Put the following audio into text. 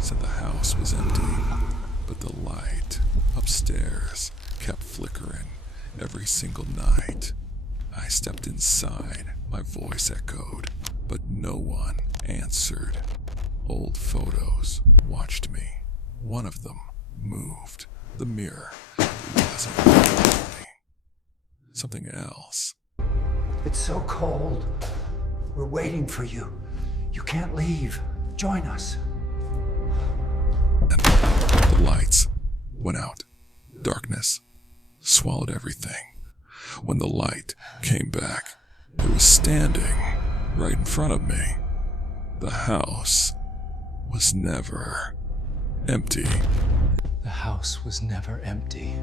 said the house was empty, but the light upstairs kept flickering every single night. I stepped inside, my voice echoed, but no one answered. Old photos watched me. One of them moved. The mirror wasn't me. Something else. It's so cold. We're waiting for you. You can't leave. Join us. And the lights went out. Darkness swallowed everything. When the light came back, it was standing right in front of me. The house was never empty. The house was never empty.